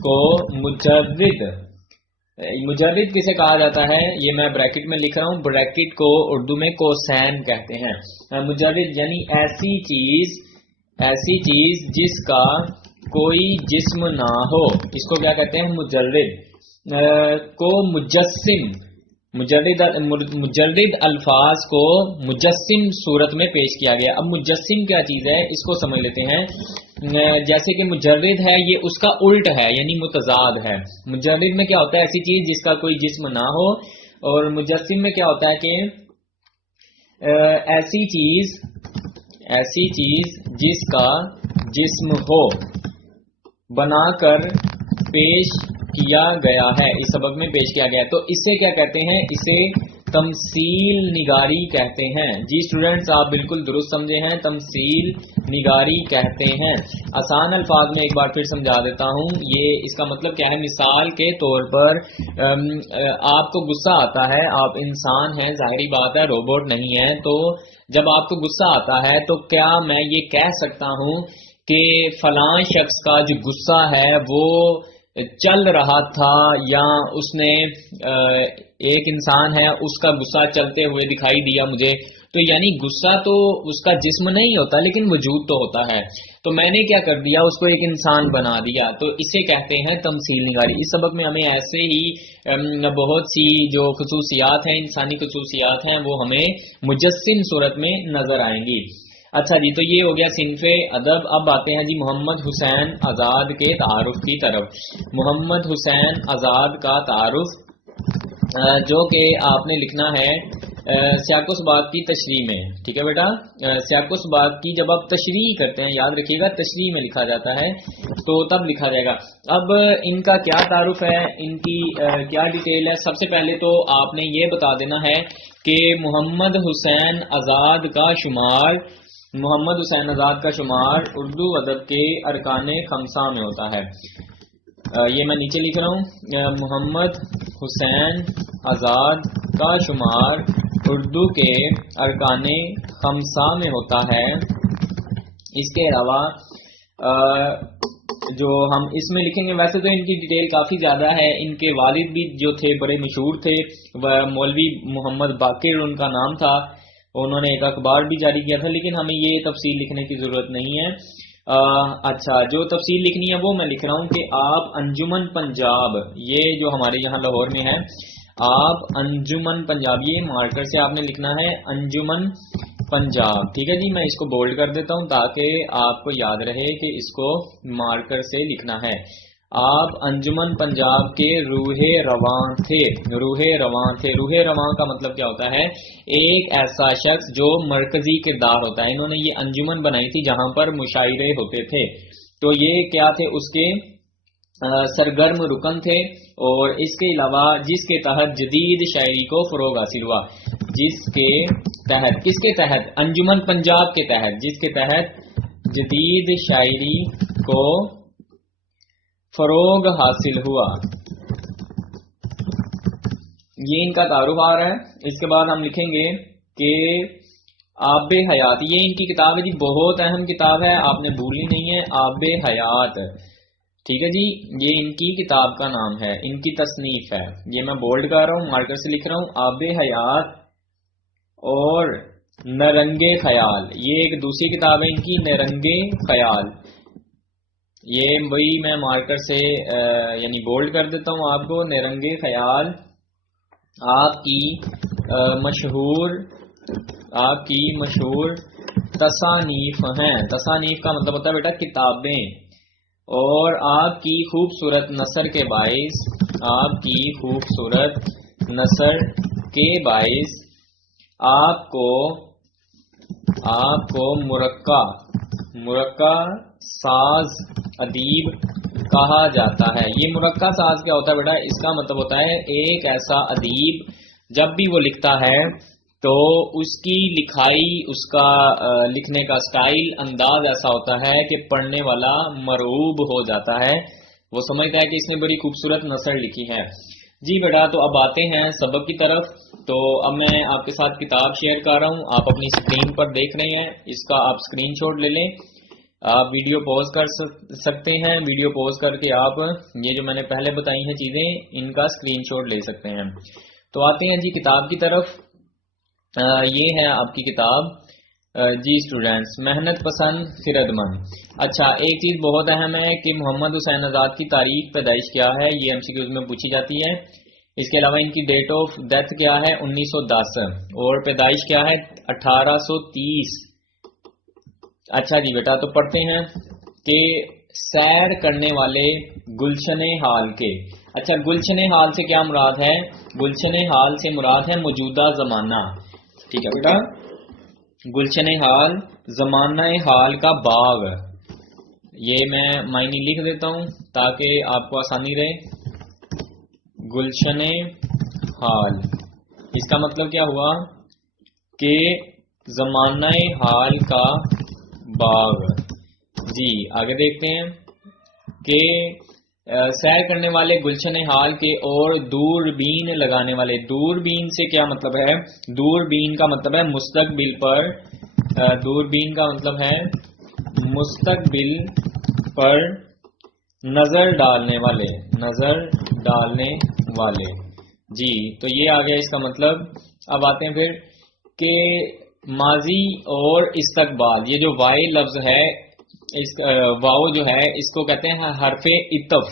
کو مجرد، مجرد کسے کہا جاتا ہے؟ یہ میں بریکٹ میں لکھ رہا ہوں، بریکٹ کو اردو میں کوسین کہتے ہیں۔ مجرد یعنی ایسی چیز جس کا کوئی جسم نہ ہو، اس کو کیا کہتے ہیں؟ مجرد۔ کو مجسم، مجرد الفاظ کو مجسم صورت میں پیش کیا گیا۔ اب مجسم کیا چیز ہے اس کو سمجھ لیتے ہیں۔ جیسے کہ مجرد ہے یہ اس کا الٹ ہے، یعنی متضاد ہے۔ مجرد میں کیا ہوتا ہے؟ ایسی چیز جس کا کوئی جسم نہ ہو، اور مجسم میں کیا ہوتا ہے کہ ایسی چیز جس کا جسم ہو، بنا کر پیش کیا گیا ہے، اس سبق میں پیش کیا گیا ہے۔ تو اسے کیا کہتے ہیں؟ اسے تمثیل نگاری کہتے ہیں۔ جی اسٹوڈنٹس آپ بالکل درست سمجھے ہیں، تمثیل نگاری کہتے ہیں۔ آسان الفاظ میں ایک بار پھر سمجھا دیتا ہوں، یہ اس کا مطلب کیا ہے؟ مثال کے طور پر آپ کو غصہ آتا ہے، آپ انسان ہیں، ظاہری بات ہے روبوٹ نہیں ہے، تو جب آپ کو غصہ آتا ہے تو کیا میں یہ کہہ سکتا ہوں کہ فلاں شخص کا جو غصہ ہے وہ چل رہا تھا، یا اس نے ایک انسان ہے اس کا غصہ چلتے ہوئے دکھائی دیا مجھے؟ تو یعنی غصہ تو اس کا جسم نہیں ہوتا لیکن وجود تو ہوتا ہے، تو میں نے کیا کر دیا؟ اس کو ایک انسان بنا دیا، تو اسے کہتے ہیں تمثیل نگاری۔ اس سبق میں ہمیں ایسے ہی بہت سی جو خصوصیات ہیں، انسانی خصوصیات ہیں، وہ ہمیں مجسم صورت میں نظر آئیں گی۔ اچھا جی، تو یہ ہو گیا صنف ادب۔ اب آتے ہیں جی محمد حسین آزاد کے تعارف کی طرف۔ محمد حسین آزاد کا تعارف جو کہ آپ نے لکھنا ہے سیاق و سباق کی تشریح میں، ٹھیک ہے بیٹا؟ سیاق و سباق کی جب آپ تشریح کرتے ہیں، یاد رکھیے گا تشریح میں لکھا جاتا ہے تو تب لکھا جائے گا۔ اب ان کا کیا تعارف ہے، ان کی کیا ڈیٹیل ہے؟ سب سے پہلے تو آپ نے یہ بتا دینا ہے کہ محمد حسین آزاد کا شمار اردو ادب کے ارکان خمسہ میں ہوتا ہے۔ یہ میں نیچے لکھ رہا ہوں، محمد حسین آزاد کا شمار اردو کے ارکان خمسہ میں ہوتا ہے۔ اس کے علاوہ جو ہم اس میں لکھیں گے، ویسے تو ان کی ڈیٹیل کافی زیادہ ہے۔ ان کے والد بھی جو تھے بڑے مشہور تھے، مولوی محمد باقر ان کا نام تھا، انہوں نے ایک اخبار بھی جاری کیا تھا، لیکن ہمیں یہ تفصیل لکھنے کی ضرورت نہیں ہے۔ اچھا، جو تفصیل لکھنی ہے وہ میں لکھ رہا ہوں کہ آپ انجمن پنجاب، یہ جو ہمارے یہاں لاہور میں ہے، آپ انجمن پنجاب، یہ مارکر سے آپ نے لکھنا ہے انجمن پنجاب، ٹھیک ہے جی؟ میں اس کو بولڈ کر دیتا ہوں تاکہ آپ کو یاد رہے کہ اس کو مارکر سے لکھنا ہے۔ آپ انجمن پنجاب کے روح رواں تھے۔ روح رواں کا مطلب کیا ہوتا ہے؟ ایک ایسا شخص جو مرکزی کردار ہوتا ہے۔ انہوں نے یہ انجمن بنائی تھی جہاں پر مشاعرے ہوتے تھے، تو یہ کیا تھے؟ اس کے سرگرم رکن تھے، اور اس کے علاوہ جس کے تحت جدید شاعری کو فروغ حاصل ہوا، جس کے تحت، کس کے تحت؟ انجمن پنجاب کے تحت، جس کے تحت جدید شاعری کو فروغ حاصل ہوا۔ یہ ان کا تعارف آ رہا ہے۔ اس کے بعد ہم لکھیں گے کہ آب حیات، یہ ان کی کتاب ہے جی، بہت اہم کتاب ہے، آپ نے بھولنی نہیں ہے، آب حیات، ٹھیک ہے جی؟ یہ ان کی کتاب کا نام ہے، ان کی تصنیف ہے۔ یہ میں بولڈ کر رہا ہوں، مارکر سے لکھ رہا ہوں، آب حیات اور نرنگ خیال، یہ ایک دوسری کتاب ہے ان کی، نرنگ خیال۔ یہ وہی میں مارکر سے یعنی بولڈ کر دیتا ہوں آپ کو، نرنگ خیال آپ کی مشہور تصانیف ہیں۔ تصانیف کا مطلب ہوتا ہے بیٹا کتابیں، اور آپ کی خوبصورت نثر کے باعث آپ کو مرقع ساز ادیب کہا جاتا ہے۔ یہ مرقع ساز کیا ہوتا ہے بیٹا؟ اس کا مطلب ہوتا ہے ایک ایسا ادیب جب بھی وہ لکھتا ہے تو اس کی لکھائی، اس کا لکھنے کا سٹائل، انداز ایسا ہوتا ہے کہ پڑھنے والا مرعوب ہو جاتا ہے، وہ سمجھتا ہے کہ اس نے بڑی خوبصورت نثر لکھی ہے۔ جی بیٹا، تو اب آتے ہیں سبق کی طرف۔ تو اب میں آپ کے ساتھ کتاب شیئر کر رہا ہوں، آپ اپنی اسکرین پر دیکھ رہے ہیں، اس کا آپ اسکرین شاٹ لے لیں۔ آپ ویڈیو پوز کر سکتے ہیں، ویڈیو پوز کر کے آپ یہ جو میں نے پہلے بتائی ہیں چیزیں ان کا اسکرین شاٹ لے سکتے ہیں۔ تو آتے ہیں جی کتاب کی طرف۔ یہ ہے آپ کی کتاب جی اسٹوڈینٹس، محنت پسند خرد مند۔ اچھا، ایک چیز بہت اہم ہے کہ محمد حسین آزاد کی تاریخ پیدائش کیا ہے، یہ ایم سی کیوز میں پوچھی جاتی ہے۔ اس کے علاوہ ان کی ڈیٹ آف ڈیتھ کیا ہے، 1910، اور پیدائش کیا ہے، 1830۔ اچھا جی بیٹا، تو پڑھتے ہیں کہ سیر کرنے والے گلشن حال کے۔ اچھا، گلشن حال سے کیا مراد ہے؟ گلشن حال سے مراد ہے موجودہ زمانہ، ٹھیک ہے بیٹا۔ گلشن حال زمانہ حال کا باغ، یہ میں معنی لکھ دیتا ہوں تاکہ آپ کو آسانی رہے۔ گلشن حال اس کا مطلب کیا ہوا کہ زمانہ حال کا باغ۔ جی آگے دیکھتے ہیں کہ سیر کرنے والے گلشن حال کے اور دوربین لگانے والے۔ دوربین سے کیا مطلب ہے؟ دوربین کا مطلب ہے مستقبل پر، دوربین کا مطلب ہے مستقبل پر نظر ڈالنے والے، نظر ڈالنے والے۔ جی تو یہ آ گیا اس کا مطلب۔ اب آتے ہیں پھر کہ ماضی اور استقبال، یہ جو وائی لفظ ہے، واؤ جو ہے اس کو کہتے ہیں حرف عطف۔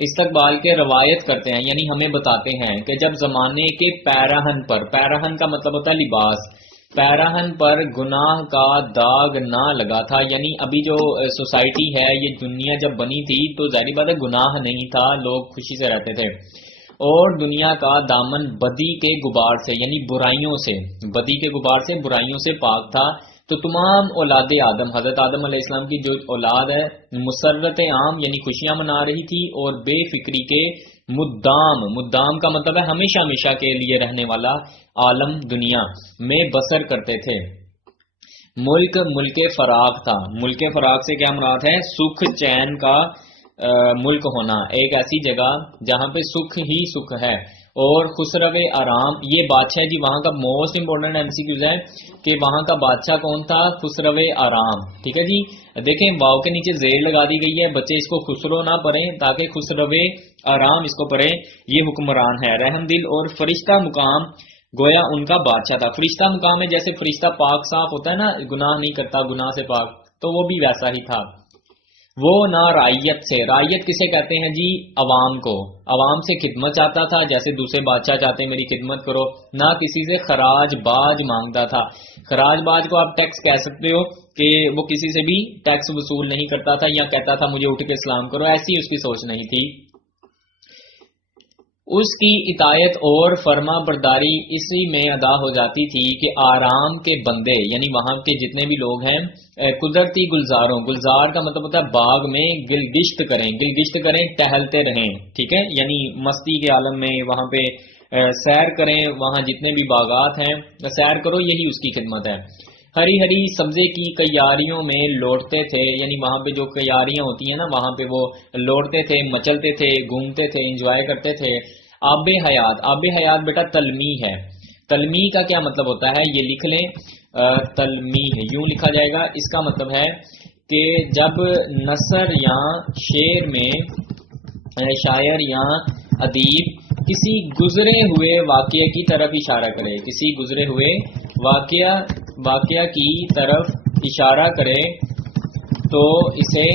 استقبال کے روایت کرتے ہیں، یعنی ہمیں بتاتے ہیں کہ جب زمانے کے پیراہن پر، پیراہن کا مطلب ہوتا ہے لباس، پیراہن پر گناہ کا داغ نہ لگا تھا، یعنی ابھی جو سوسائٹی ہے، یہ دنیا جب بنی تھی تو ظاہری بات ہے گناہ نہیں تھا، لوگ خوشی سے رہتے تھے، اور دنیا کا دامن بدی کے غبار سے، یعنی برائیوں سے، بدی کے غبار سے، برائیوں سے پاک تھا۔ تو تمام اولاد آدم، حضرت آدم علیہ السلام کی جو اولاد ہے، مسرت عام یعنی خوشیاں منا رہی تھی، اور بے فکری کے مدام، مدام کا مطلب ہے ہمیشہ ہمیشہ کے لیے رہنے والا عالم دنیا میں بسر کرتے تھے۔ ملک ملک فراغ تھا، ملک فراغ سے کیا مراد ہے؟ سکھ چین کا ملک ہونا، ایک ایسی جگہ جہاں پہ سکھ ہی سکھ ہے، اور خسرو آرام، یہ بادشاہ جی وہاں کا most important M C Qs ہے کہ وہاں کا بادشاہ کون تھا؟ خسرو آرام، ٹھیک ہے جی۔ دیکھیں واو کے نیچے زیر لگا دی گئی ہے، بچے اس کو خسرو نہ پڑھیں تاکہ خسرو آرام اس کو پڑھیں۔ یہ حکمران ہے، رحم دل اور فرشتہ مقام، گویا ان کا بادشاہ تھا۔ فرشتہ مقام ہے جیسے فرشتہ پاک صاف ہوتا ہے نا، گناہ نہیں کرتا، گناہ سے پاک، تو وہ بھی ویسا ہی تھا۔ وہ نہ رعیت سے، رعیت کسے کہتے ہیں جی؟ عوام کو، عوام سے خدمت چاہتا تھا جیسے دوسرے بادشاہ چاہتے ہیں میری خدمت کرو، نہ کسی سے خراج باج مانگتا تھا۔ خراج باج کو آپ ٹیکس کہہ سکتے ہو کہ وہ کسی سے بھی ٹیکس وصول نہیں کرتا تھا، یا کہتا تھا مجھے اٹھ کے سلام کرو، ایسی اس کی سوچ نہیں تھی۔ اس کی اطاعت اور فرما برداری اسی میں ادا ہو جاتی تھی کہ آرام کے بندے، یعنی وہاں کے جتنے بھی لوگ ہیں، قدرتی گلزاروں، گلزار کا مطلب ہوتا ہے باغ میں گلگشت کریں، گلگشت کریں ٹہلتے رہیں، ٹھیک ہے، یعنی مستی کے عالم میں وہاں پہ سیر کریں، وہاں جتنے بھی باغات ہیں سیر کرو، یہی اس کی خدمت ہے۔ ہری ہری سبزے کی کیاریوں میں لوٹتے تھے، یعنی وہاں پہ جو کیاریاں ہوتی ہیں نا وہاں پہ وہ لوٹتے تھے، مچلتے تھے، گھومتے تھے، انجوائے کرتے تھے۔ آب حیات، آب حیات بیٹا تلمی ہے، تلمی کا کیا مطلب ہوتا ہے یہ لکھ لیں، تلمی یوں لکھا جائے گا، اس کا مطلب ہے کہ جب نثر یا شعر میں شاعر یا ادیب کسی گزرے ہوئے واقعے کی طرف اشارہ کرے، کسی گزرے ہوئے واقعہ کی طرف اشارہ کرے تو اسے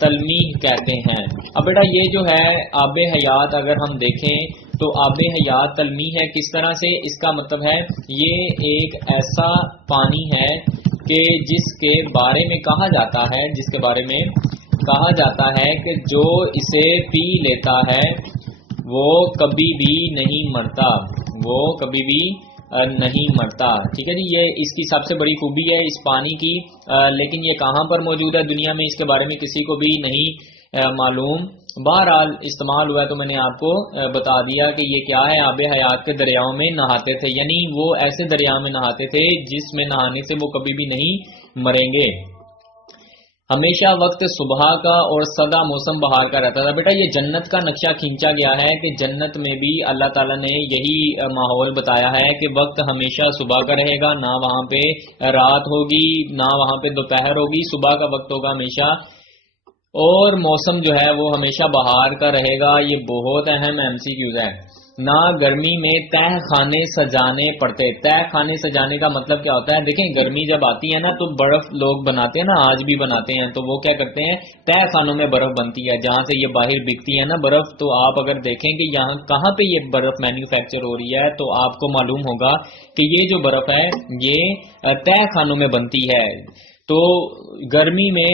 تلمیح کہتے ہیں۔ اب بیٹا یہ جو ہے آب حیات اگر ہم دیکھیں تو آب حیات تلمیح ہے کس طرح سے؟ اس کا مطلب ہے یہ ایک ایسا پانی ہے کہ جس کے بارے میں کہا جاتا ہے، جس کے بارے میں کہا جاتا ہے کہ جو اسے پی لیتا ہے وہ کبھی بھی نہیں مرتا، وہ کبھی بھی نہیں مرتا، ٹھیک ہے جی۔ یہ اس کی سب سے بڑی خوبی ہے اس پانی کی، لیکن یہ کہاں پر موجود ہے دنیا میں اس کے بارے میں کسی کو بھی نہیں معلوم۔ بہرحال استعمال ہوا ہے تو میں نے آپ کو بتا دیا کہ یہ کیا ہے، آب حیات کے دریاؤں میں نہاتے تھے، یعنی وہ ایسے دریا میں نہاتے تھے جس میں نہانے سے وہ کبھی بھی نہیں مریں گے۔ ہمیشہ وقت صبح کا اور سدا موسم بہار کا رہتا تھا. بیٹا یہ جنت کا نقشہ کھینچا گیا ہے کہ جنت میں بھی اللہ تعالیٰ نے یہی ماحول بتایا ہے کہ وقت ہمیشہ صبح کا رہے گا, نہ وہاں پہ رات ہوگی نہ وہاں پہ دوپہر ہوگی, صبح کا وقت ہوگا ہمیشہ, اور موسم جو ہے وہ ہمیشہ بہار کا رہے گا. یہ بہت اہم MCQs ہے. نہ گرمی میں تہ خانے سجانے پڑتے. تہ خانے سجانے کا مطلب کیا ہوتا ہے؟ دیکھیں گرمی جب آتی ہے نا تو برف لوگ بناتے ہیں نا, آج بھی بناتے ہیں, تو وہ کیا کرتے ہیں تہ خانوں میں برف بنتی ہے جہاں سے یہ باہر بکتی ہے نا برف. تو آپ اگر دیکھیں کہ یہاں کہاں پہ یہ برف مینوفیکچر ہو رہی ہے تو آپ کو معلوم ہوگا کہ یہ جو برف ہے یہ تہ خانوں میں بنتی ہے. تو گرمی میں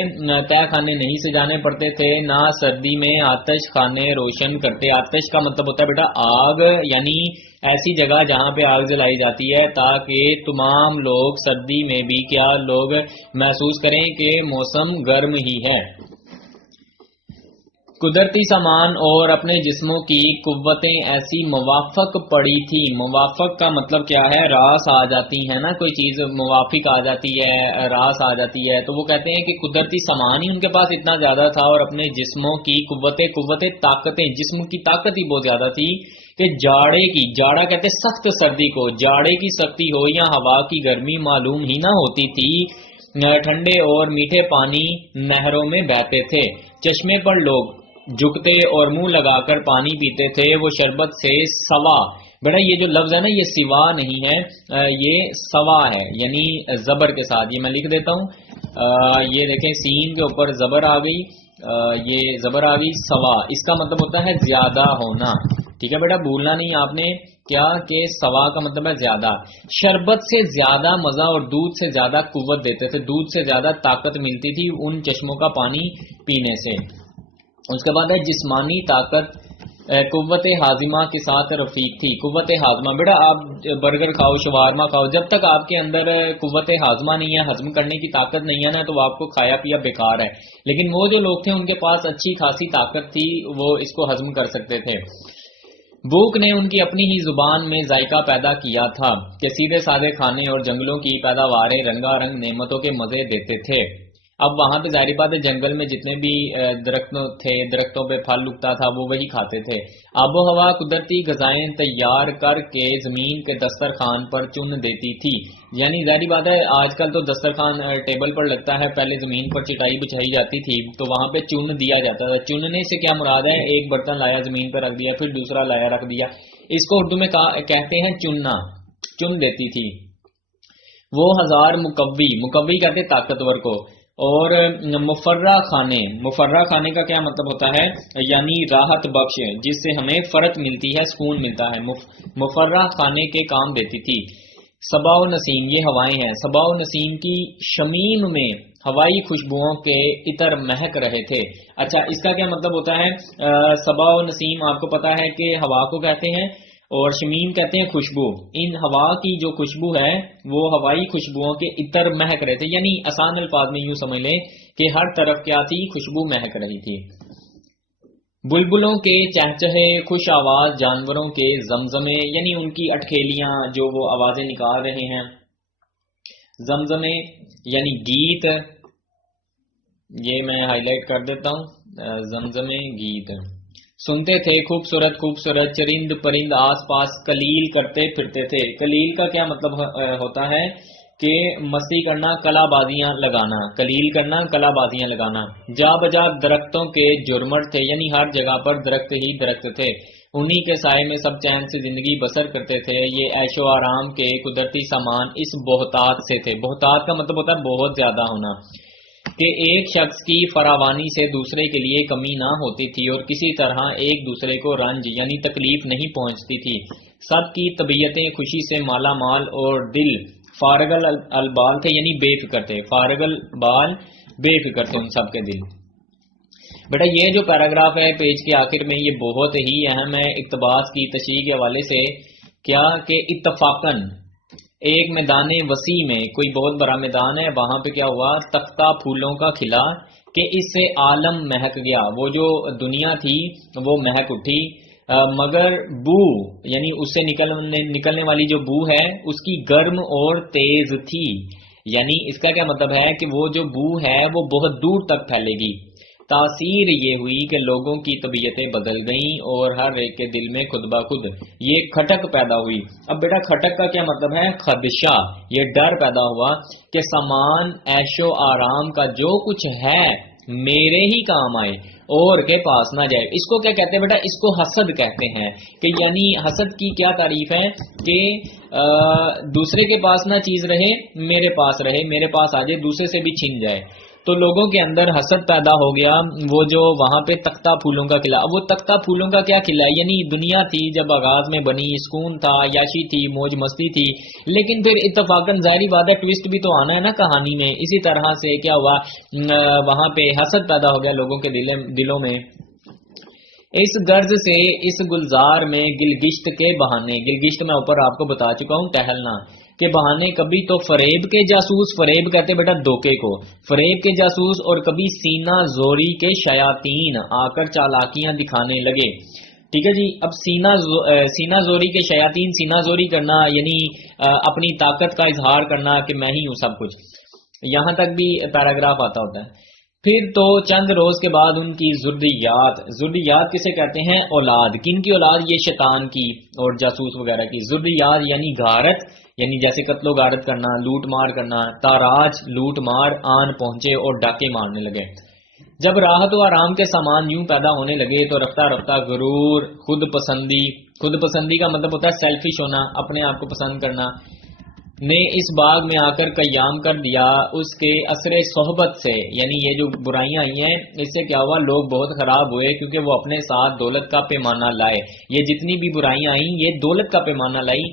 تہ خانے نہیں سجانے پڑتے تھے, نہ سردی میں آتش خانے روشن کرتے. آتش کا مطلب ہوتا ہے بیٹا آگ, یعنی ایسی جگہ جہاں پہ آگ جلائی جاتی ہے تاکہ تمام لوگ سردی میں بھی کیا لوگ محسوس کریں کہ موسم گرم ہی ہے. قدرتی سامان اور اپنے جسموں کی قوتیں ایسی موافق پڑی تھی. موافق کا مطلب کیا ہے؟ راس آ جاتی ہے نا, کوئی چیز موافق آ جاتی ہے, راس آ جاتی ہے. تو وہ کہتے ہیں کہ قدرتی سامان ہی ان کے پاس اتنا زیادہ تھا اور اپنے جسموں کی قوتیں طاقتیں, جسم کی طاقت ہی بہت زیادہ تھی کہ جاڑے کی, جاڑا کہتے ہیں سخت سردی کو, جاڑے کی سختی ہو یا ہوا کی گرمی معلوم ہی نہ ہوتی تھی. ٹھنڈے اور میٹھے پانی نہروں میں بہتے تھے. چشمے پر لوگ جھکتے اور منہ لگا کر پانی پیتے تھے. وہ شربت سے سوا, بیٹا یہ جو لفظ ہے نا یہ سوا نہیں ہے, یہ سوا ہے یعنی زبر کے ساتھ. یہ میں لکھ دیتا ہوں, یہ دیکھیں سین کے اوپر زبر آ گئی, یہ زبر آ گئی سوا, اس کا مطلب ہوتا ہے زیادہ ہونا. ٹھیک ہے بیٹا, بھولنا نہیں آپ نے کیا کہ سوا کا مطلب ہے زیادہ. شربت سے زیادہ مزہ اور دودھ سے زیادہ قوت دیتے تھے, دودھ سے زیادہ طاقت ملتی تھی ان چشموں کا پانی پینے سے. اس کے بعد ہے جسمانی طاقت قوت ہاضمہ کے ساتھ رفیق تھی. قوت ہاضمہ, بیٹا آپ برگر کھاؤ شوارما کھاؤ, جب تک آپ کے اندر قوت ہاضمہ نہیں ہے, ہضم کرنے کی طاقت نہیں ہے نا, تو آپ کو کھایا پیا بیکار ہے. لیکن وہ جو لوگ تھے ان کے پاس اچھی خاصی طاقت تھی, وہ اس کو ہضم کر سکتے تھے. بھوک نے ان کی اپنی ہی زبان میں ذائقہ پیدا کیا تھا کہ سیدھے سادے کھانے اور جنگلوں کی پیداواریں رنگا رنگ نعمتوں کے مزے دیتے تھے. اب وہاں پہ ظاہری بات ہے جنگل میں جتنے بھی درختوں تھے, درختوں پہ پھل اگتا تھا وہ وہی کھاتے تھے. آب و ہوا قدرتی غذائیں تیار کر کے زمین کے دسترخوان پر چن دیتی تھی. یعنی ظاہری بات ہے آج کل تو دسترخوان ٹیبل پر لگتا ہے, پہلے زمین پر چٹائی بچھائی جاتی تھی تو وہاں پہ چن دیا جاتا تھا. چننے سے کیا مراد ہے؟ ایک برتن لایا زمین پر رکھ دیا, پھر دوسرا لایا رکھ دیا. اس کو اردو میں کہتے ہیں چننا, چن دیتی تھی. وہ ہزار مقوی, مقوی کہتے طاقتور کو, اور مفرہ خانے, مفرہ خانے کا کیا مطلب ہوتا ہے؟ یعنی راحت بخش, جس سے ہمیں فرت ملتی ہے, سکون ملتا ہے. مفرہ خانے کے کام دیتی تھی. صبا و نسیم, یہ ہوائیں ہیں. صبا و نسیم کی شمیم میں ہوائی خوشبوؤں کے عطر مہک رہے تھے. اچھا اس کا کیا مطلب ہوتا ہے؟ صبا و نسیم آپ کو پتا ہے کہ ہوا کو کہتے ہیں, اور شمیم کہتے ہیں خوشبو. ان ہوا کی جو خوشبو ہے وہ ہوائی خوشبوؤں کے عطر مہک رہے تھے. یعنی آسان الفاظ میں یوں سمجھ لیں کہ ہر طرف کیا تھی؟ خوشبو مہک رہی تھی. بلبلوں کے چہچہے, خوش آواز جانوروں کے زمزمے, یعنی ان کی اٹکھیلیاں جو وہ آوازیں نکال رہے ہیں. زمزمے یعنی گیت, یہ میں ہائی لائٹ کر دیتا ہوں, زمزمے گیت سنتے تھے. خوبصورت خوبصورت چرند پرند آس پاس کلیل کرتے پھرتے تھے. کلیل کا کیا مطلب ہوتا ہے کہ مستی کرنا, کلا بازیاں لگانا. کلیل کرنا, کلا بازیاں لگانا. جا بجا درختوں کے جرمٹ تھے, یعنی ہر جگہ پر درخت ہی درخت تھے. انہی کے سائے میں سب چین سے زندگی بسر کرتے تھے. یہ عیش و آرام کے قدرتی سامان اس بہتات سے تھے. بہتات کا مطلب ہوتا ہے بہت زیادہ ہونا, کہ ایک شخص کی فراوانی سے دوسرے کے لیے کمی نہ ہوتی تھی اور کسی طرح ایک دوسرے کو رنج یعنی تکلیف نہیں پہنچتی تھی. سب کی طبیعتیں خوشی سے مالا مال اور دل فارغ البال تھے, یعنی بے فکر تھے. فارغ البال, بے فکر تھے ان سب کے دل. بیٹا یہ جو پیراگراف ہے پیج کے آخر میں یہ بہت ہی اہم ہے اقتباس کی تشریح کے حوالے سے. کیا کہ اتفاقاً ایک میدان وسیع میں, کوئی بہت بڑا میدان ہے, وہاں پہ کیا ہوا؟ تختہ پھولوں کا کھلا کہ اس سے عالم مہک گیا. وہ جو دنیا تھی وہ مہک اٹھی, مگر بو یعنی اس سے نکلنے والی جو بو ہے اس کی گرم اور تیز تھی. یعنی اس کا کیا مطلب ہے کہ وہ جو بو ہے وہ بہت دور تک پھیلے گی. تاثیر یہ ہوئی کہ لوگوں کی طبیعتیں بدل گئیں اور ہر ایک کے دل میں خود بخود یہ کھٹک پیدا ہوئی. اب بیٹا کھٹک کا کیا مطلب ہے؟ خدشہ، یہ ڈر پیدا ہوا کہ سامان عیش و آرام کا جو کچھ ہے میرے ہی کام آئے اور کے پاس نہ جائے. اس کو کیا کہتے ہیں بیٹا؟ اس کو حسد کہتے ہیں. کہ یعنی حسد کی کیا تعریف ہے کہ دوسرے کے پاس نہ چیز رہے میرے پاس رہے، میرے پاس آ جائے، دوسرے سے بھی چھن جائے. تو لوگوں کے اندر حسد پیدا ہو گیا. وہ جو وہاں پہ تختہ پھولوں کا قلعہ، اب وہ تختہ پھولوں کا کیا قلعہ؟ یعنی دنیا تھی جب آغاز میں بنی، سکون تھا، عیاشی تھی، موج مستی تھی، لیکن پھر اتفاقاً ظاہری بات ہے ٹویسٹ بھی تو آنا ہے نا کہانی میں. اسی طرح سے کیا ہوا، وہاں پہ حسد پیدا ہو گیا لوگوں کے دلوں میں. اس غرض سے اس گلزار میں گلگشت کے بہانے، گلگشت میں اوپر آپ کو بتا چکا ہوں، ٹہلنا کے بہانے، کبھی تو فریب کے جاسوس، فریب کہتے بیٹا دھوکے کو، فریب کے جاسوس، اور کبھی سینہ زوری کے شیاطین آ کر چالاکیاں دکھانے لگے. ٹھیک ہے جی. اب سینہ زوری کے شیاطین، سینہ زوری کرنا یعنی اپنی طاقت کا اظہار کرنا کہ میں ہی ہوں سب کچھ. یہاں تک بھی پیراگراف آتا ہوتا ہے. پھر تو چند روز کے بعد ان کی ذریات کسے کہتے ہیں؟ اولاد. کن کی اولاد؟ یہ شیطان کی اور جاسوس وغیرہ کی. ذریات یعنی غارت، یعنی جیسے قتل و غارت کرنا، لوٹ مار کرنا. تاراج لوٹ مار آن پہنچے اور ڈاکے مارنے لگے. جب راحت و آرام کے سامان یوں پیدا ہونے لگے تو رفتہ رفتہ غرور، خود پسندی کا مطلب ہوتا ہے سیلفش ہونا، اپنے آپ کو پسند کرنا، نے اس باغ میں آ کر قیام کر دیا. اس کے اثر صحبت سے، یعنی یہ جو برائیاں آئی ہیں اس سے کیا ہوا، لوگ بہت خراب ہوئے کیونکہ وہ اپنے ساتھ دولت کا پیمانہ لائے. یہ جتنی بھی برائیاں آئیں یہ دولت کا پیمانہ لائی.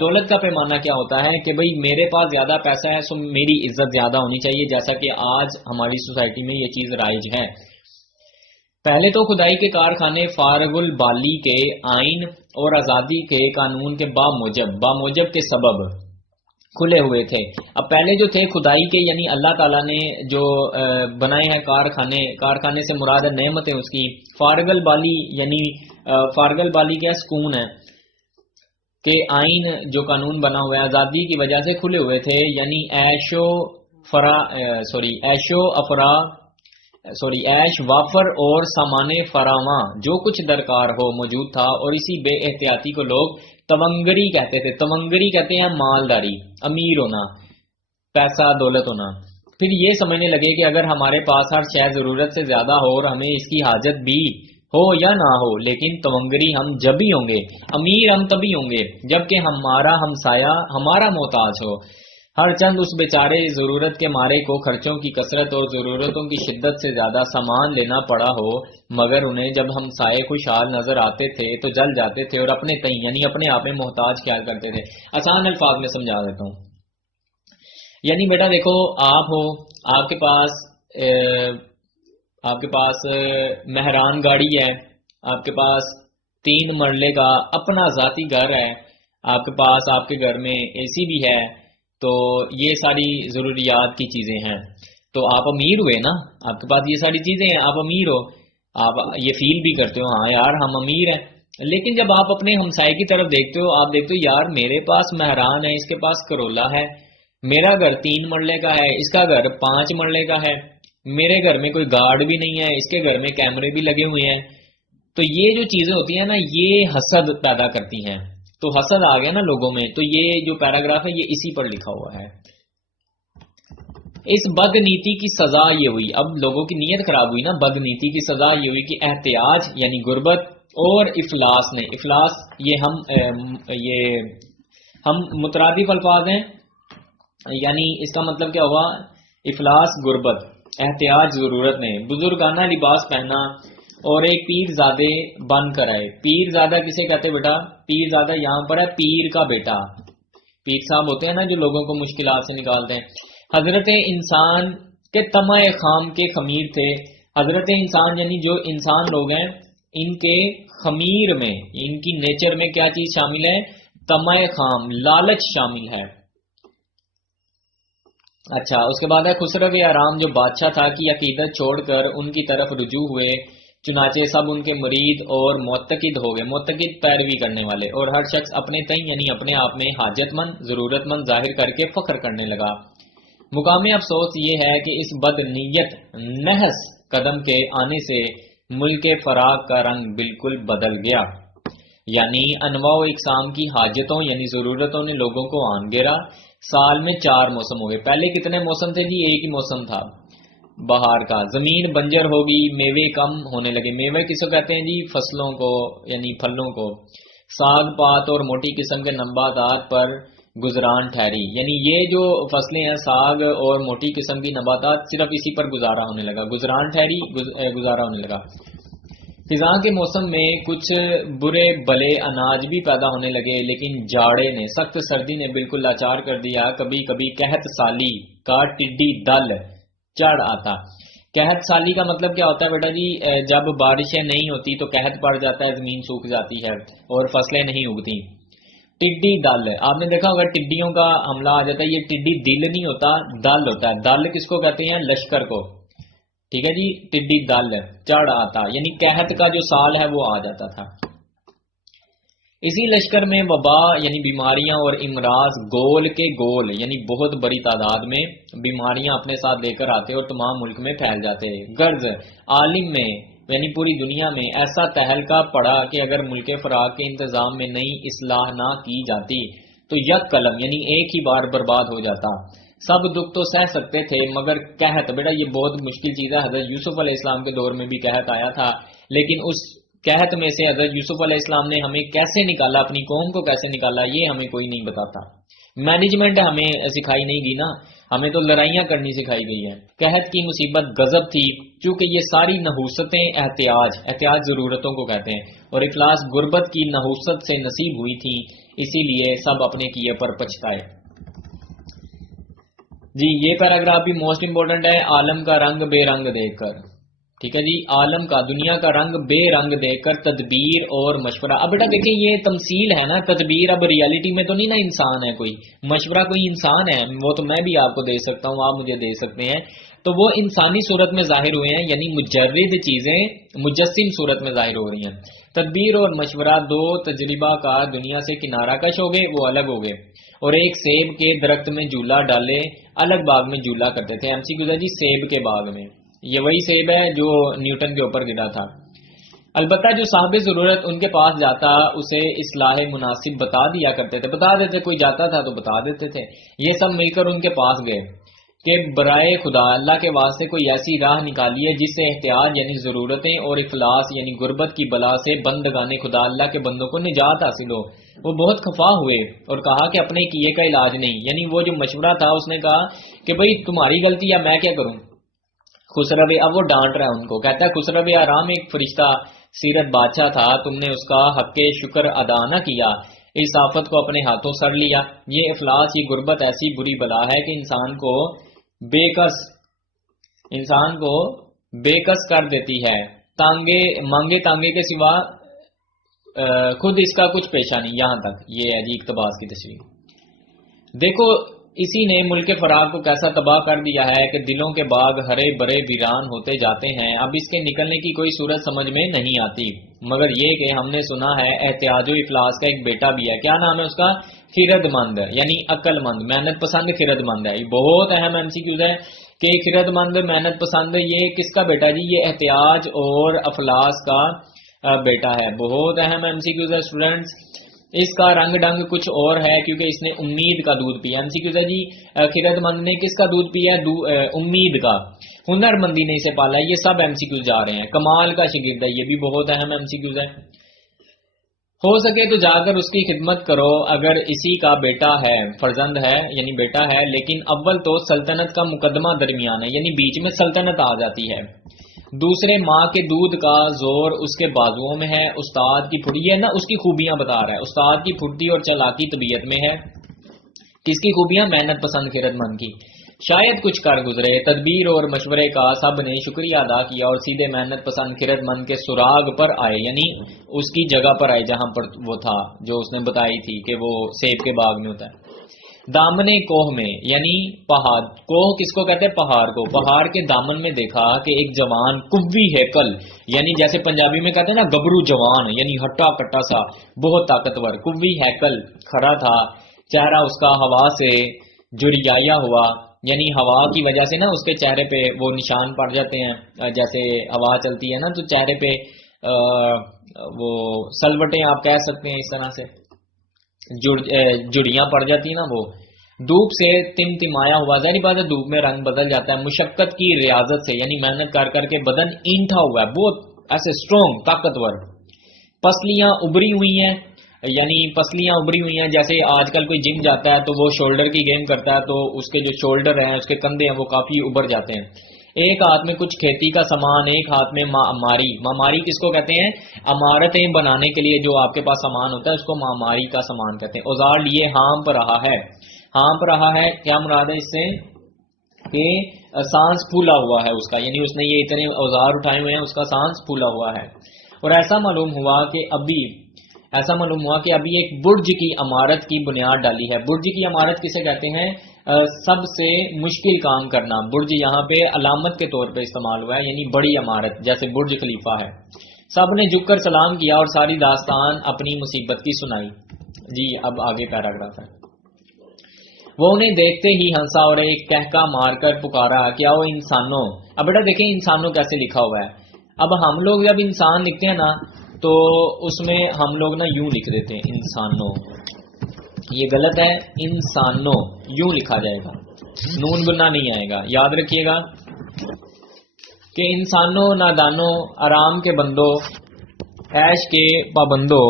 دولت کا پیمانہ کیا ہوتا ہے کہ بھئی میرے پاس زیادہ پیسہ ہے سو میری عزت زیادہ ہونی چاہیے، جیسا کہ آج ہماری سوسائٹی میں یہ چیز رائج ہے. پہلے تو خدائی کے کارخانے فارغ البالی کے آئین اور آزادی کے قانون کے باموجب کے سبب کھلے ہوئے تھے. اب پہلے جو تھے خدائی کے، یعنی اللہ تعالیٰ نے جو بنائے ہیں کارخانے سے مراد ہے نعمتیں اس کی. فارغ البالی یعنی فارغ البالی کیا سکون ہے کہ آئین جو قانون بنا ہوا ہے آزادی کی وجہ سے کھلے ہوئے تھے. یعنی عیش وافر اور سامان فراواں جو کچھ درکار ہو موجود تھا، اور اسی بے احتیاطی کو لوگ تونگری کہتے تھے. تونگری کہتے ہیں مالداری، امیر ہونا، پیسہ دولت ہونا. پھر یہ سمجھنے لگے کہ اگر ہمارے پاس ہر شے ضرورت سے زیادہ ہو اور ہمیں اس کی حاجت بھی ہو یا نہ ہو، لیکن تونگری ہم جب ہی ہوں گے، امیر ہم تبھی ہوں گے جبکہ ہمارا ہمسایہ ہمارا محتاج ہو. ہر چند اس بیچارے ضرورت کے مارے کو خرچوں کی کثرت اور ضرورتوں کی شدت سے زیادہ سامان لینا پڑا ہو، مگر انہیں جب ہم سائے خوشحال نظر آتے تھے تو جل جاتے تھے اور اپنے تئیں یعنی اپنے آپ میں محتاج خیال کرتے تھے. آسان الفاظ میں سمجھا دیتا ہوں. یعنی بیٹا دیکھو، آپ ہو، آپ کے پاس مہران گاڑی ہے، آپ کے پاس 3 مرلے کا اپنا ذاتی گھر ہے، آپ کے پاس آپ کے گھر میں اے سی بھی ہے، تو یہ ساری ضروریات کی چیزیں ہیں. تو آپ امیر ہوئے نا، آپ کے پاس یہ ساری چیزیں ہیں، آپ امیر ہو، آپ یہ فیل بھی کرتے ہو ہاں یار ہم امیر ہیں. لیکن جب آپ اپنے ہمسائے کی طرف دیکھتے ہو، آپ دیکھتے ہو یار میرے پاس مہران ہے، اس کے پاس کرولا ہے، میرا گھر 3 مرلے کا ہے، اس کا گھر 5 مرلے کا ہے، میرے گھر میں کوئی گارڈ بھی نہیں ہے، اس کے گھر میں کیمرے بھی لگے ہوئے ہیں. تو یہ جو چیزیں ہوتی ہیں نا یہ حسد پیدا کرتی ہیں. تو حسد آ گیا نا لوگوں میں. تو یہ جو پیراگراف ہے یہ اسی پر لکھا ہوا ہے. اس بد نیتی کی سزا یہ ہوئی، اب لوگوں کی نیت خراب ہوئی نا، بد نیتی کی سزا یہ ہوئی کہ احتیاج یعنی غربت اور افلاس نے، افلاس یہ ہم مترادف الفاظ ہیں، یعنی اس کا مطلب کیا ہوا، افلاس غربت، احتیاج ضرورت نے بزرگانہ لباس پہنا اور ایک پیر زادے بن کر آئے. پیر زادہ کسے کہتے بیٹا؟ پیر زادہ یہاں پر ہے پیر کا بیٹا. پیر صاحب ہوتے ہیں نا جو لوگوں کو مشکلات سے نکالتے ہیں. حضرت انسان کے طمع خام کے خمیر تھے. حضرت انسان یعنی جو انسان لوگ ہیں ان کے خمیر میں، ان کی نیچر میں کیا چیز شامل ہے؟ طمع خام، لالچ شامل ہے. اچھا، اس کے بعد ہے خسرو آرام جو بادشاہ تھا کی عقیدت چھوڑ کر ان کی طرف رجوع ہوئے، چنانچہ سب ان کے مرید اور معتقد ہو گئے. معتقد پیروی کرنے والے، اور ہر شخص اپنے تئیں یعنی اپنے آپ میں حاجت مند ضرورت مند ظاہر کر کے فخر کرنے لگا. مقام افسوس یہ ہے کہ اس بد نیت نحس قدم کے آنے سے ملک فراغ کا رنگ بالکل بدل گیا، یعنی انواع و اقسام کی حاجتوں یعنی ضرورتوں نے لوگوں کو آن گھیرا۔ سال میں 4 موسم ہو گئے، پہلے کتنے موسم تھے جی؟ ایک ہی موسم تھا بہار کا۔ زمین بنجر ہوگی، میوے کم ہونے لگے۔ میوے کس کو کہتے ہیں جی؟ فصلوں کو یعنی پھلوں کو۔ ساگ پات اور موٹی قسم کے نباتات پر گزران ٹھہری، یعنی یہ جو فصلیں ہیں ساگ اور موٹی قسم کی نباتات، صرف اسی پر گزارا ہونے لگا، گزران ٹھہری، گزارا ہونے لگا۔ خزاں کے موسم میں کچھ برے بلے اناج بھی پیدا ہونے لگے، لیکن جاڑے نے، سخت سردی نے بالکل لاچار کر دیا۔ کبھی کبھی قحط سالی کا ٹڈی دل چڑھ آتا۔ قحط سالی کا مطلب کیا ہوتا ہے بیٹا جی؟ جب بارشیں نہیں ہوتی تو قحط پڑ جاتا ہے، زمین سوکھ جاتی ہے اور فصلیں نہیں اگتی۔ ٹڈی دل، آپ نے دیکھا ہوگا ٹڈیوں کا حملہ آ جاتا ہے، یہ ٹڈی دل نہیں ہوتا، دل ہوتا ہے۔ دل کس کو کہتے ہیں؟ لشکر کو، ٹھیک ہے جی۔ ٹڈی دل چڑھ آتا، یعنی قحط کا جو سال ہے وہ آ جاتا تھا۔ اسی لشکر میں وبا یعنی بیماریاں اور امراض گول کے گول یعنی بہت بڑی تعداد میں بیماریاں اپنے ساتھ لے کر آتے اور تمام ملک میں پھیل جاتے۔ غرض عالم میں یعنی پوری دنیا میں ایسا تہلکہ پڑا کہ اگر ملک فراغ کے انتظام میں نئی اصلاح نہ کی جاتی تو یک قلم یعنی ایک ہی بار برباد ہو جاتا۔ سب دکھ تو سہ سکتے تھے مگر قحط، بیٹا یہ بہت مشکل چیز ہے۔ حضرت یوسف علیہ السلام کے دور میں بھی قحط آیا تھا، لیکن اس قحط میں سے حضرت یوسف علیہ السلام نے ہمیں کیسے نکالا، اپنی قوم کو کیسے نکالا، یہ ہمیں کوئی نہیں بتاتا۔ مینجمنٹ ہمیں سکھائی نہیں گئی نا، ہمیں تو لڑائیاں کرنی سکھائی گئی ہیں۔ قحط کی مصیبت غضب تھی، چونکہ یہ ساری نحوستیں احتیاج ضرورتوں کو کہتے ہیں، اور افلاس غربت کی نحوست سے نصیب ہوئی تھی، اسی لیے سب اپنے کیے پر پچھتائے۔ جی یہ پیراگراف بھی موسٹ امپورٹنٹ ہے، عالم کا رنگ بے رنگ دیکھ کر، ٹھیک ہے جی، عالم کا دنیا کا رنگ بے رنگ دیکھ کر تدبیر اور مشورہ۔ اب بیٹا دیکھیں یہ تمثیل ہے نا، تدبیر اب ریالٹی میں تو نہیں نا انسان ہے کوئی، مشورہ کوئی انسان ہے، وہ تو میں بھی آپ کو دے سکتا ہوں، آپ مجھے دے سکتے ہیں، تو وہ انسانی صورت میں ظاہر ہوئے ہیں، یعنی مجرد چیزیں مجسم صورت میں ظاہر ہو رہی ہیں۔ تدبیر اور مشورہ دو تجربہ کا دنیا سے کنارہ کش ہو گئے، وہ الگ ہو گئے، اور ایک سیب کے درخت میں جھولا ڈالے الگ باغ میں جھولا کرتے تھے۔ MC گزر جی سیب کے باغ میں، یہ وہی سیب ہے جو نیوٹن کے اوپر گرا تھا۔ البتہ جو صاحب ضرورت ان کے پاس جاتا اسے اصلاح مناسب بتا دیا کرتے تھے، بتا دیتے، کوئی جاتا تھا تو بتا دیتے تھے۔ یہ سب مل کر ان کے پاس گئے کہ برائے خدا اللہ کے واسطے کوئی ایسی راہ نکالی ہے جس سے احتیاج یعنی ضرورتیں اور افلاس یعنی غربت کی بلا سے بندگان خدا اللہ کے بندوں کو نجات حاصل ہو۔ وہ بہت خفا ہوئے اور کہا کہ اپنے کیے کا علاج نہیں، یعنی وہ جو مشورہ تھا اس نے کہا کہ بھئی تمہاری غلطی ہے، میں کیا کروں۔ خسرو، اب وہ ڈانٹ رہا ہے ان کو، کہتا ہے خسرو آرام ایک فرشتہ سیرت بادشاہ تھا، تم نے اس کا حق شکر ادا نہ کیا، اس آفت کو اپنے ہاتھوں سڑ لیا۔ یہ افلاس، یہ غربت ایسی بری بلا ہے کہ انسان کو بے کس کر دیتی ہے، مانگے تانگے کے سوا خود اس کا کچھ پیشہ نہیں۔ یہاں تک یہ ہے جی اقتباس کی تشریح۔ دیکھو اسی نے ملک فراغ کو کیسا تباہ کر دیا ہے کہ دلوں کے باغ ہرے برے ویران ہوتے جاتے ہیں، اب اس کے نکلنے کی کوئی صورت سمجھ میں نہیں آتی، مگر یہ کہ ہم نے سنا ہے احتیاج و افلاس کا ایک بیٹا بھی ہے۔ کیا نام ہے اس کا؟ خرد مند، یعنی عقل مند، محنت پسند خرد مند ہے۔ یہ بہت اہم MCQs ہے کہ خرد مند محنت پسند، یہ کس کا بیٹا جی؟ یہ احتیاج اور افلاس کا بیٹا ہے۔ بہت اہم MCQs ہے اسٹوڈنٹس۔ اس کا رنگ ڈنگ کچھ اور ہے کیونکہ اس نے امید کا دودھ پیا۔ MCQs ہے جی خرد مند نے کس کا دودھ پیا؟ امید کا۔ ہنر مندی نے اسے پالا ہے۔ یہ سب MCQs جا رہے ہیں۔ کمال کا شاگرد ہے، یہ بھی بہت اہم MCQs ہے۔ ہو سکے تو جا کر اس کی خدمت کرو اگر اسی کا بیٹا ہے، فرزند ہے یعنی بیٹا ہے، لیکن اول تو سلطنت کا مقدمہ درمیان ہے، یعنی بیچ میں سلطنت آ جاتی ہے۔ دوسرے ماں کے دودھ کا زور اس کے بازوؤں میں ہے، استاد کی پھرتی ہے نا، اس کی خوبیاں بتا رہا ہے، استاد کی پھرتی اور چالاکی طبیعت میں ہے۔ کس کی خوبیاں؟ محنت پسند خیرت مند کی۔ شاید کچھ کر گزرے، تدبیر اور مشورے کا سب نے شکریہ ادا کیا اور سیدھے محنت پسند خیرت مند کے سراغ پر آئے، یعنی اس کی جگہ پر آئے جہاں پر وہ تھا، جو اس نے بتائی تھی کہ وہ سیب کے باغ میں ہوتا ہے۔ دامنے کوہ میں، یعنی پہاڑ، کوہ کس کو کہتے ہیں؟ پہاڑ کو۔ پہاڑ کے دامن میں دیکھا کہ ایک جوان قوی ہیکل، یعنی جیسے پنجابی میں کہتے ہیں نا گبرو جوان، یعنی ہٹا کٹا سا، بہت طاقتور، قوی ہیکل کھڑا تھا، چہرہ اس کا ہوا سے جریایا ہوا، یعنی ہوا کی وجہ سے نا اس کے چہرے پہ وہ نشان پڑ جاتے ہیں، جیسے ہوا چلتی ہے نا تو چہرے پہ وہ سلوٹیں آپ کہہ سکتے ہیں، اس طرح سے جڑیاں پڑ جاتی ہیں نا، وہ دھوپ سے تمتمایا ہوا، ظاہری بات ہے دھوپ میں رنگ بدل جاتا ہے، مشقت کی ریاضت سے یعنی محنت کر کر کے بدن اینٹھا ہوا ہے، بہت ایسے اسٹرانگ طاقتور، پسلیاں ابری ہوئی ہیں، یعنی پسلیاں ابری ہوئی ہیں، جیسے آج کل کوئی جم جاتا ہے تو وہ شولڈر کی گیم کرتا ہے تو اس کے جو شولڈر ہیں، اس کے کندھے ہیں، وہ کافی ابر جاتے ہیں۔ ایک ہاتھ میں کچھ کھیتی کا سامان، ایک ہاتھ میں معماری۔ معماری کس کو کہتے ہیں؟ عمارتیں بنانے کے لیے جو آپ کے پاس سامان ہوتا ہے اس کو معماری کا سامان کہتے ہیں۔ اوزار لیے ہانپ رہا ہے، ہانپ رہا ہے کیا مراد ہے اس سے؟ کہ سانس پھولا ہوا ہے اس کا، یعنی اس نے یہ اتنے اوزار اٹھائے ہوئے ہیں، اس کا سانس پھولا ہوا ہے۔ اور ایسا معلوم ہوا کہ ابھی ایک برج کی عمارت کی بنیاد ڈالی ہے۔ برج کی عمارت کسے کہتے ہیں؟ سب سے مشکل کام کرنا۔ برج یہاں پہ علامت کے طور پہ استعمال ہوا ہے، یعنی بڑی عمارت، جیسے برج خلیفہ ہے۔ سب نے جھک کر سلام کیا اور ساری داستان اپنی مصیبت کی سنائی۔ جی اب آگے پیراگراف ہے۔ وہ انہیں دیکھتے ہی ہنسا اور ایک کہکا مار کر پکارا، کیا وہ انسانوں؟ اب بیٹا دیکھیں انسانوں کیسے لکھا ہوا ہے۔ اب ہم لوگ جب انسان لکھتے ہیں نا تو اس میں ہم لوگ نا یوں لکھ دیتے ہیں انسانوں، یہ غلط ہے، انسانوں یوں لکھا جائے گا، نون گنا نہیں آئے گا، یاد رکھیے گا کہ انسانوں، نادانوں، آرام کے بندوں، عیش کے پابندوں،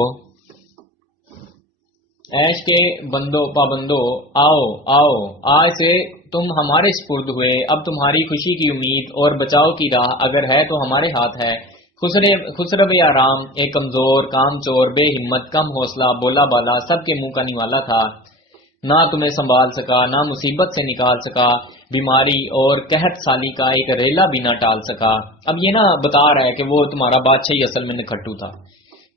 آؤ آؤ، آج سے تم ہمارے سپرد ہوئے، اب تمہاری خوشی کی امید اور بچاؤ کی راہ اگر ہے تو ہمارے ہاتھ ہے۔ خسرو آرام ایک کمزور، کام چور، بے ہمت، کم حوصلہ، بولا بالا، سب کے منہ کا نوالا تھا، نہ تمہیں سنبھال سکا، نہ مصیبت سے نکال سکا، بیماری اور قحط سالی کا ایک ریلا بھی نہ ٹال سکا۔ اب یہ نا بتا رہا ہے کہ وہ تمہارا بادشاہ اصل میں نکھٹو تھا،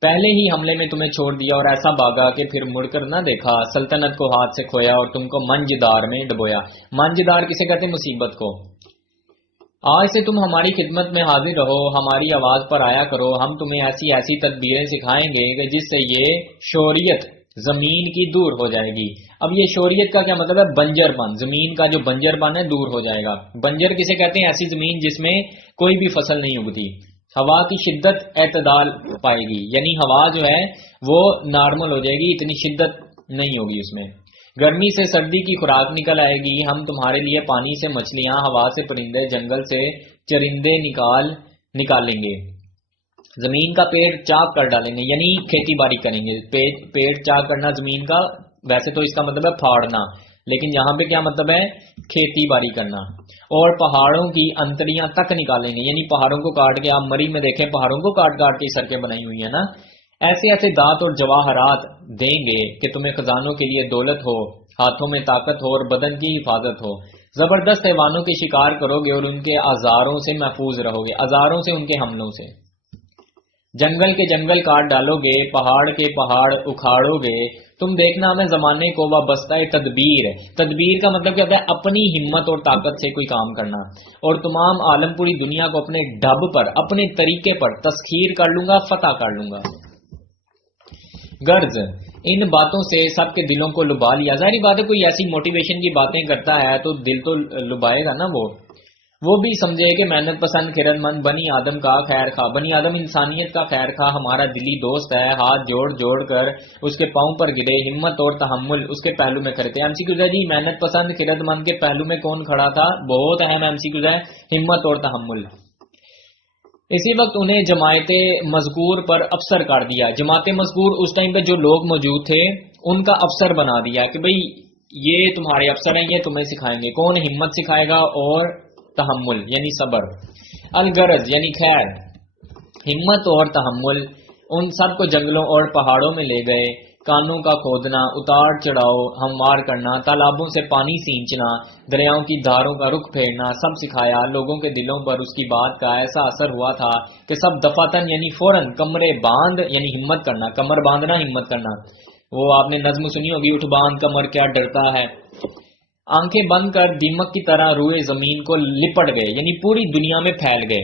پہلے ہی حملے میں تمہیں چھوڑ دیا اور ایسا بھاگا کہ پھر مڑ کر نہ دیکھا، سلطنت کو ہاتھ سے کھویا اور تم کو منجدار میں ڈبویا۔ منجدار کسے کہتے ہیں؟ مصیبت کو۔ آج سے تم ہماری خدمت میں حاضر رہو، ہماری آواز پر آیا کرو، ہم تمہیں ایسی ایسی تدبیریں سکھائیں گے کہ جس سے یہ شوریت زمین کی دور ہو جائے گی۔ اب یہ شوریت کا کیا مطلب ہے؟ بنجر پن، زمین کا جو بنجر پن ہے دور ہو جائے گا۔ بنجر کسے کہتے ہیں؟ ایسی زمین جس میں کوئی بھی فصل نہیں اگتی۔ ہوا کی شدت اعتدال پائے گی، یعنی ہوا جو ہے وہ نارمل ہو جائے گی، اتنی شدت نہیں ہوگی اس میں۔ گرمی سے سردی کی خوراک نکل آئے گی، ہم تمہارے لیے پانی سے مچھلیاں، ہوا سے پرندے، جنگل سے چرندے نکالیں گے، زمین کا پیٹ چاک کر ڈالیں گے، یعنی کھیتی باڑی کریں گے۔ پیٹ چاک کرنا زمین کا، ویسے تو اس کا مطلب ہے پھاڑنا، لیکن یہاں پہ کیا مطلب ہے؟ کھیتی باڑی کرنا۔ اور پہاڑوں کی انتڑیاں تک نکالیں گے، یعنی پہاڑوں کو کاٹ کے، آپ مری میں دیکھیں پہاڑوں کو کاٹ کاٹ کے سڑکیں بنائی ہوئی ہیں نا، ایسے ایسے دانت اور جواہرات دیں گے کہ تمہیں خزانوں کے لیے دولت ہو، ہاتھوں میں طاقت ہو اور بدن کی حفاظت ہو۔ زبردست حیوانوں کے شکار کرو گے اور ان کے آزاروں سے محفوظ رہو گے، آزاروں سے، ان کے حملوں سے۔ جنگل کے جنگل کاٹ ڈالو گے، پہاڑ کے پہاڑ اکھاڑو گے، تم دیکھنا میں زمانے کو وابستہ تدبیر ہے۔ تدبیر کا مطلب کیا ہوتا ہے؟ اپنی ہمت اور طاقت سے کوئی کام کرنا، اور تمام عالم پوری دنیا کو اپنے ڈھب پر، اپنے طریقے پر تسخیر کر لوں گا، فتح کر لوں گا۔ غرض ان باتوں سے سب کے دلوں کو لبھا لیا۔ ظاہری بات ہے کوئی ایسی موٹیویشن کی باتیں کرتا ہے تو دل تو لبھائے گا نا۔ وہ بھی سمجھے کہ محنت پسند، خیرت مند، بنی آدم کا خیر خواہ، بنی آدم انسانیت کا خیر خواہ ہمارا دلی دوست ہے، ہاتھ جوڑ جوڑ کر اس کے پاؤں پر گرے، ہمت اور تحمل اس کے پہلو میں کھڑے تھے۔ ایم سی کیوز ہے جی، محنت پسند خیرت مند کے پہلو میں کون کھڑا تھا؟ بہت اہم ایم سی کیوز ہے، ہمت اور تحمل۔ اسی وقت انہیں جماعت مذکور پر افسر کر دیا۔ جماعت مذکور اس ٹائم پہ جو لوگ موجود تھے ان کا افسر بنا دیا کہ بھئی یہ تمہارے افسر ہیں، یہ تمہیں سکھائیں گے۔ کون؟ ہمت سکھائے گا اور تحمل یعنی صبر۔ الغرض یعنی خیر، ہمت اور تحمل ان سب کو جنگلوں اور پہاڑوں میں لے گئے۔ کانوں کا کھودنا، اتار چڑھاؤ ہموار کرنا، تالابوں سے پانی سینچنا، دریاؤں کی دھاروں کا رخ پھیرنا، سب سکھایا۔ لوگوں کے دلوں پر اس کی بات کا ایسا اثر ہوا تھا کہ سب دفعتاً یعنی فوراً کمرے باندھ، یعنی ہمت کرنا، کمر باندھنا ہمت کرنا۔ وہ آپ نے نظم سنی ہوگی، اٹھ باندھ کمر کیا ڈرتا ہے۔ آنکھیں بند کر دیمک کی طرح روئے زمین کو لپٹ گئے، یعنی پوری دنیا میں پھیل گئے۔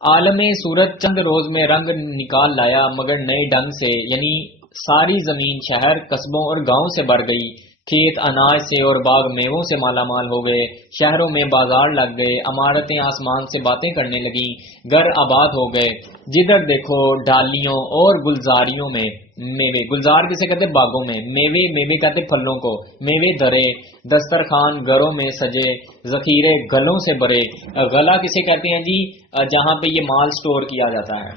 عالم صورت چند روز میں رنگ نکال لایا، مگر نئے ڈھنگ سے، یعنی ساری زمین شہر، قصبوں اور گاؤں سے بھر گئی۔ کھیت اناج سے اور باغ میووں سے مالا مال ہو گئے، شہروں میں بازار لگ گئے، عمارتیں آسمان سے باتیں کرنے لگیں، گھر آباد ہو گئے، جدھر دیکھو ڈالیوں اور گلزاریوں میں میوے، گلزار کسے کہتے باغوں میں، میوے، میوے کہتے پھلوں کو، میوے دھرے، دسترخوان گھروں میں سجے، ذخیرے گلوں سے بھرے۔ غلہ کسے کہتے ہیں جی؟ جہاں پہ یہ مال سٹور کیا جاتا ہے۔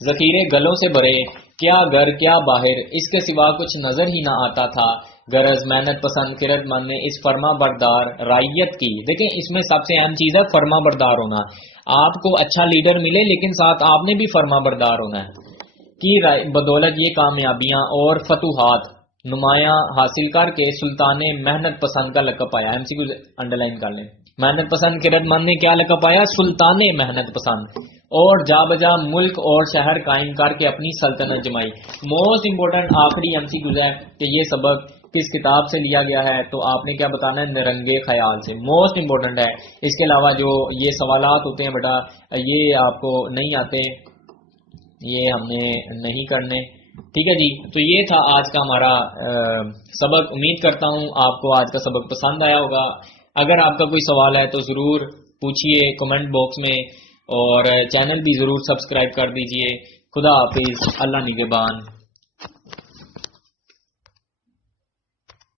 ذخیرے گلوں سے بھرے، کیا گھر کیا باہر، اس کے سوا کچھ نظر ہی نہ آتا تھا۔ غرض محنت پسند خیرت مند نے اس فرما بردار رعیت کی، دیکھیں اس میں سب سے اہم چیز ہے فرما بردار ہونا۔ آپ کو اچھا لیڈر ملے لیکن ساتھ آپ نے بھی فرما بردار ہونا ہے، کی بدولت یہ کامیابیاں اور فتوحات نمایاں حاصل کر کے سلطان محنت پسند کا لقب پایا۔ ایم سی کو انڈر لائن کر لیں، محنت پسند خیرت مند نے کیا لقب پایا؟ سلطان محنت پسند، اور جا بجا ملک اور شہر قائم کر کے اپنی سلطنت جمائی۔ موسٹ امپورٹنٹ آخری ایم سی ہے کہ یہ سبق کس کتاب سے لیا گیا ہے، تو آپ نے کیا بتانا ہے؟ نرنگے خیال سے، موسٹ امپورٹنٹ ہے۔ اس کے علاوہ جو یہ سوالات ہوتے ہیں بیٹا، یہ آپ کو نہیں آتے، یہ ہم نے نہیں کرنے، ٹھیک ہے جی۔ تو یہ تھا آج کا ہمارا سبق، امید کرتا ہوں آپ کو آج کا سبق پسند آیا ہوگا۔ اگر آپ کا کوئی سوال ہے تو ضرور پوچھیے کمنٹ باکس میں، اور چینل بھی ضرور سبسکرائب کر دیجئے۔ خدا حافظ، اللہ نگہبان۔